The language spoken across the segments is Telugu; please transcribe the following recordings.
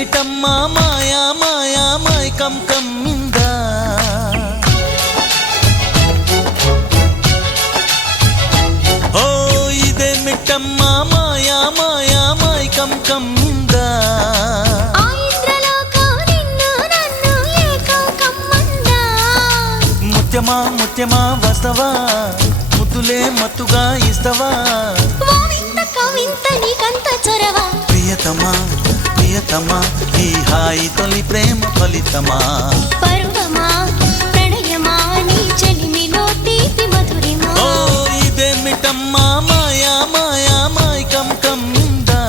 ఇదేమిటమ్మా మాయా మాయా మైకం కమ్మిందా ఓ ఇదేమిటమ్మా మాయా మాయా మైకం కమ్మిందా ముత్యమా ముత్యమా వస్తవా ముద్దులే మత్తుగా ఇస్తవా ప్రియతమా ప్రియతమా ఈ హాయి తొలి ప్రేమ ఫలితమా పరువమా ప్రణయమా నీ చెలిమిలో తీపి మధురిమా ఓ ఇదేమిటమ్మా మాయా మాయా మైకం కమ్మిందా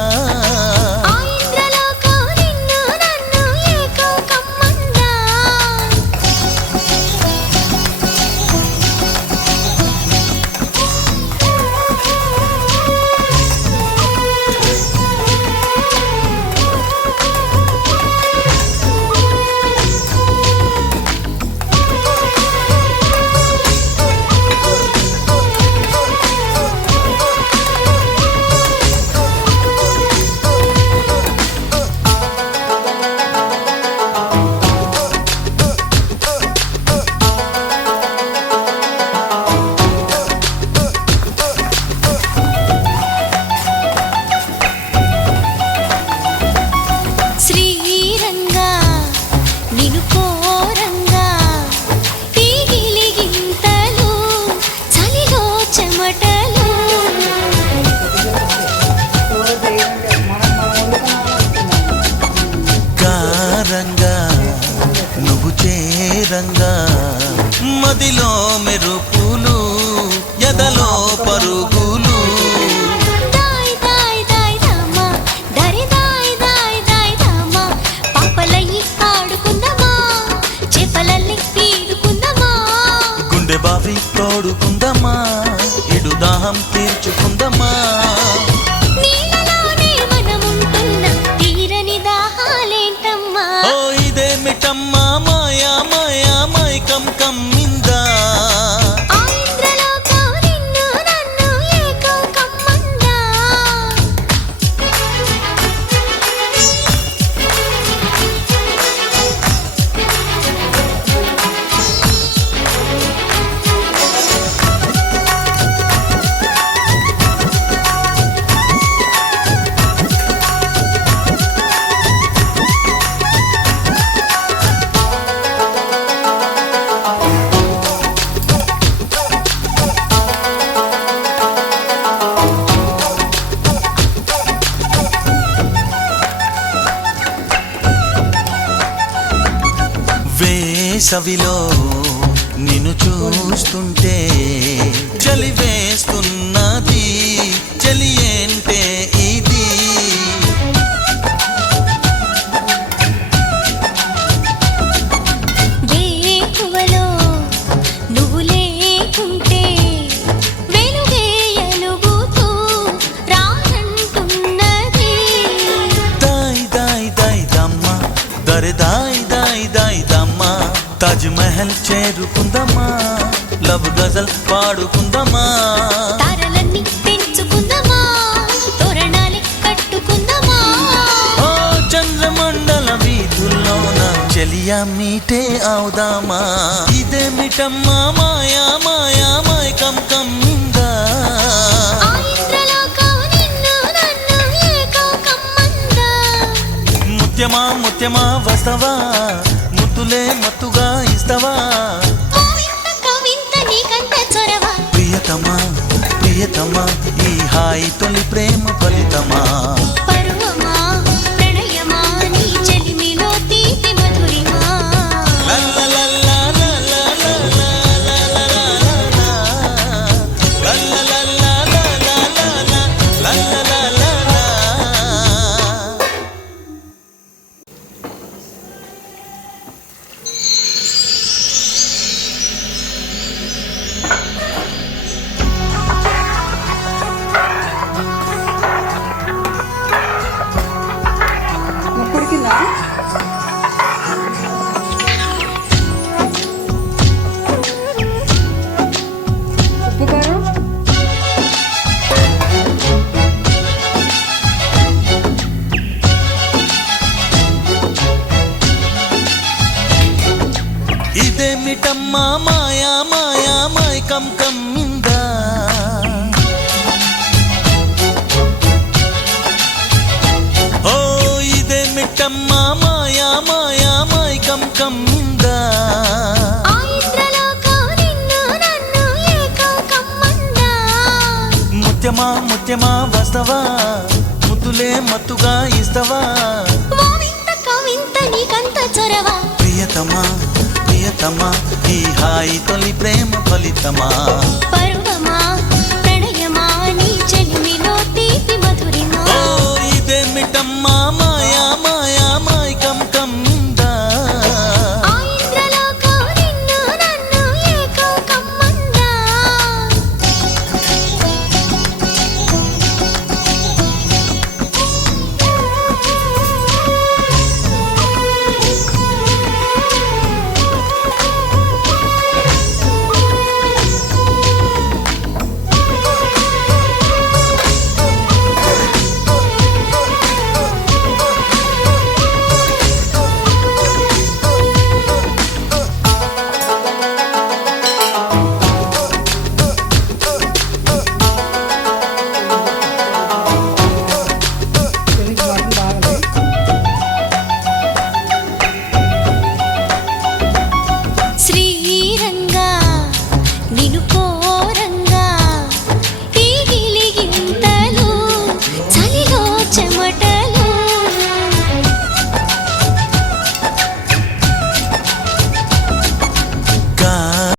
నువ్వు చేరంగా మదిలో మెరుపులు ఎదలో పరుగులు గుండె బావి తోడుకుందమ్మా ఇడు దాహం తీర్చుకుందమ్మా ఇదేమిటమ్మా మాయా మాయా మైకం కమ్మిందా వేసవిలో నిన్ను చూస్తుంటే చలి వేస్తున్నది చలి ఏంటే ఇది వేకువలో నువ్వు లేకుంటే వెలుగే ఎలుగుతూ రానంటున్నది దాయ్ దాయ్ దాయ్ దమ్మా దరి దాయ్ దాయ్ దాయ్ దమ్మా తాజ్ మహల్ చేరుకుందమ్మా లవ్ గజల్ పాడుకుందమ్మా తారలన్నీ పెంచుకుందమా తోరణాలే కట్టుకుందమా ఓ చంద్రమండల వీధుల్లోన చెలియా మీటే అవుదామా ఇదేమిటమ్మా మాయా మాయా మైకం కమ్మిందా ముత్యమా ముత్యమా వస్తవా ముద్దులే మత్తుగా ఇస్తవా ప్రియతమా ప్రియతమా ఈ హాయి తొలి ప్రేమ ఫలితమా పరువమా ప్రణయమా నీ చెలిమిలో తీపి మధురిమా ఇదేమిటమ్మా మాయా మాయా మైకం కమ్మిందా ఓ ఇదేమిటమ్మా మాయా మాయా మైకం కమ్మిందా ఆ ఇంద్రలోకం నిన్ను నన్ను ఏకం కమ్మందా ముత్యమా ముత్యమా వస్తవా ముద్దులే మత్తుగా ఇస్తవా ఓ వింత కవింత నీకంత చొరవ ప్రియతమా ప్రియతమా ఈ హాయి తొలి ప్రేమ ఫలితమా పరువమా